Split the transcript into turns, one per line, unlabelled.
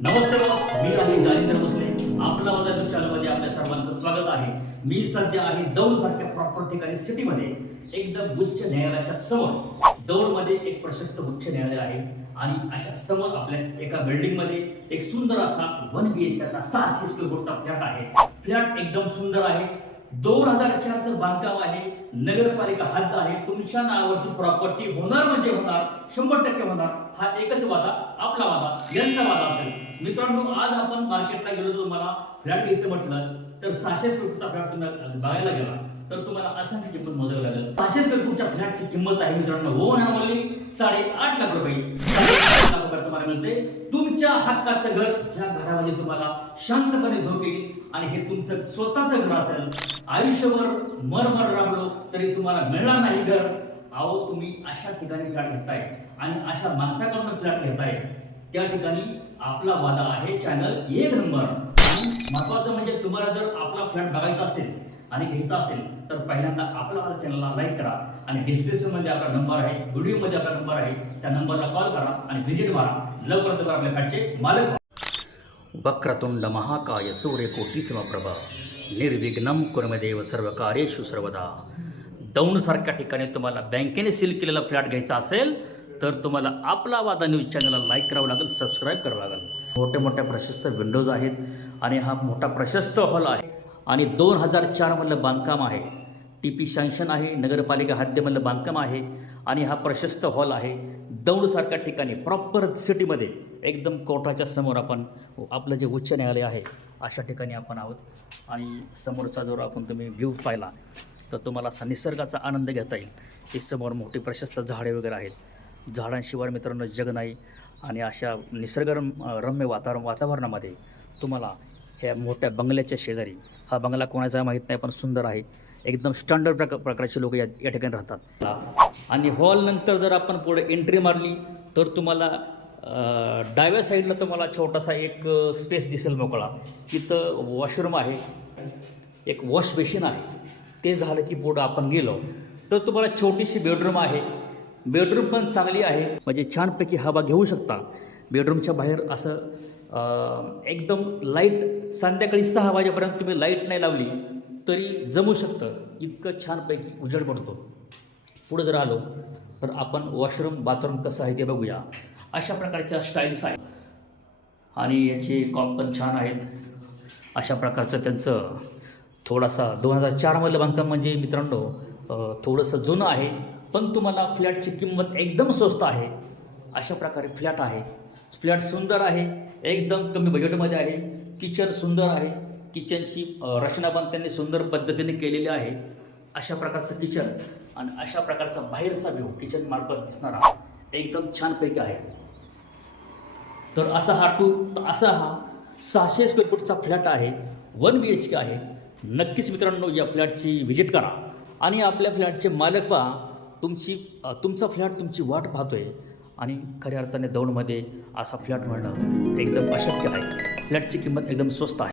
नमस्ते boss मी आहे जालिंदर भोसले. आपला माझा न्यूज चॅनलमध्ये आपल्या सर्वांचं स्वागत आहे. मी सध्या आहे दौड सारख्या प्रॉपर ठिकाणी सिटीमध्ये एकदम उच्च न्यायालयाच्या समोर. दौडमध्ये एक प्रशस्त उच्च न्यायालय आहे. आणि अशा समोर आपल्या एका बिल्डिंगमध्ये एक सुंदर असा वन बी एच केचा सहाशे स्क्वेअर फूटचा फ्लॅट आहे. फ्लॅट एकदम सुंदर आहे. दोन हजार चारचं बांधकाम आहे. नगरपालिका हद्द आहे तुमच्या नावावरती प्रॉपर्टी होणार म्हणजे होणार शंभर टक्के होणार. हा एकच वादा आपला वादा यांचा वादा असेल. मित्रांनो आज आपण मार्केटला गेलो तर तुम्हाला फ्लॅट घ्यायचं म्हटलं तर सहाशे स्क्वेअर फूटचा फ्लॅट तुम्ही बघायला गेला. तर तुम्हाला असंख्य किंमत मोजावी लागेल. सहाशे स्क्वेअर फूटच्या फ्लॅटची किंमत आहे मित्रांनो हो ओनली साडेआठ लाख रुपये. साडेआठ लाख रुपये तुम्हाला मिळते तुमच्या हक्काचं घर ज्या घरामध्ये तुम्हाला शांतपणे झोप येईल आणि हे तुमचं स्वतःचं घर असेल आयुष्यभर मरमर राबलो तरी तुम्हाला मिळणार नाही घर. अहो तुम्ही अशा ठिकाणी फ्लॅट घेताय आणि अशा माणसाकडून फ्लॅट घेताय. त्या ठिकाणी आपला वादा आहे चॅनल एक नंबर महत्वाचं म्हणजे तुम्हाला जर आपला फ्लॅट बघायचा असेल आणि घ्यायचा असेल तर पहिल्यांदा आपला आपल्या चॅनलला लाईक करा. आणि डिस्क्रिप्शनमध्ये आपला नंबर आहे व्हिडिओमध्ये आपला नंबर आहे त्या नंबरला कॉल करा आणि व्हिजिट मारा. लवकरात लवकर आपल्या फ्लॅटचे मालक व्हा. वक्रतुंड महाकाय सूर्यकोटी समप्रभा निर्विघ्नम कुर्मदेव सर्व कार्येशु सर्वदा. दौंडसारख्या ठिकाणी तुम्हाला बँकेने सील केलेला फ्लॅट घ्यायचा असेल तर तुम्हाला आपला वादा न्यूज चॅनलला लाईक करावं लागेल सबस्क्राईब करावं लागेल. मोठ्या मोठ्या प्रशस्त विंडोज आहेत आणि हा मोठा प्रशस्त हॉल आहे. आणि दोन हजार चारमधलं बांधकाम आहे. टी पी सँक्शन आहे नगरपालिका हद्दीमधलं बांधकाम आहे आणि हा प्रशस्त हॉल आहे. दौडसारख्या ठिकाणी प्रॉपर सिटीमध्ये एकदम कोर्टाच्या समोर आपण आपलं जे उच्च न्यायालय आहे अशा ठिकाणी आपण आहोत. आणि समोरचा जर आपण तुम्ही व्ह्यू पाहिला तर तुम्हाला असा निसर्गाचा आनंद घेता येईल. की समोर मोठी प्रशस्त झाडे वगैरे आहेत. झाडांशिवाय मित्रांनो जग नाही. आणि अशा निसर्गरम रम्य वातावरण वातावरणामध्ये तुम्हाला ह्या मोठ्या बंगल्याच्या शेजारी हा बंगला कोणाचा माहीत नाही पण सुंदर आहे. एकदम स्टँडर्ड प्रका प्रकारचे लोक या या ठिकाणी राहतात. आणि हॉलनंतर जर आपण पुढे एंट्री मारली तर तुम्हाला डाव्या साईडला तुम्हाला छोटासा एक स्पेस दिसेल मोकळा. तिथं वॉशरूम आहे. एक वॉश बेसिन आहे. ते झालं की पुढं आपण गेलो. तर तुम्हाला छोटीशी बेडरूम आहे. बेडरूम पण चांगली आहे. म्हणजे छानपैकी हवा घेऊ शकता. बेडरूमच्या बाहेर असं एकदम लाइट संध्याकाळी सहा वाजेपर्यंत तुम्ही लाइट नाही लावली तरी जमू शकतं. इतकं छानपैकी उजेड पडतो. पुढं जर आलो तर आपण वॉशरूम बाथरूम कसं आहे ते बघूया. अशा प्रकारच्या स्टाईल्स आहेत. आणि याचे कॉक पण छान आहेत. अशा प्रकारचं त्यांचं थोडासा दोन हजार चारमधलं बांधकाम म्हणजे मित्रांनो थोडंसं जुनं आहे. पण तुम्हाला फ्लॅटची किंमत एकदम स्वस्त आहे. अशा प्रकारे फ्लॅट आहे. फ्लॅट सुंदर आहे. एकदम कमी बजेटमध्ये आहे. किचन सुंदर आहे. किचनची रचना पण त्यांनी सुंदर पद्धतीने केलेली आहे. अशा प्रकारचं किचन आणि अशा प्रकारचा बाहेरचा व्ह्यू किचन मार्फत दिसणारा एकदम छानपैकी आहे. तर असा हा टू असा हा सहाशे स्क्वेअर फूटचा फ्लॅट आहे. वन बी एच के आहे. नक्कीच मित्रांनो या फ्लॅटची व्हिजिट करा. आणि आपल्या फ्लॅटचे मालक पहा. तुमची तुमचा फ्लॅट तुमची वाट पाहतो आहे आणि खऱ्या अर्थाने दौडमध्ये असा फ्लॅट मिळणं एकदम अशक्य आहे. फ्लॅटची किंमत एकदम स्वस्त आहे.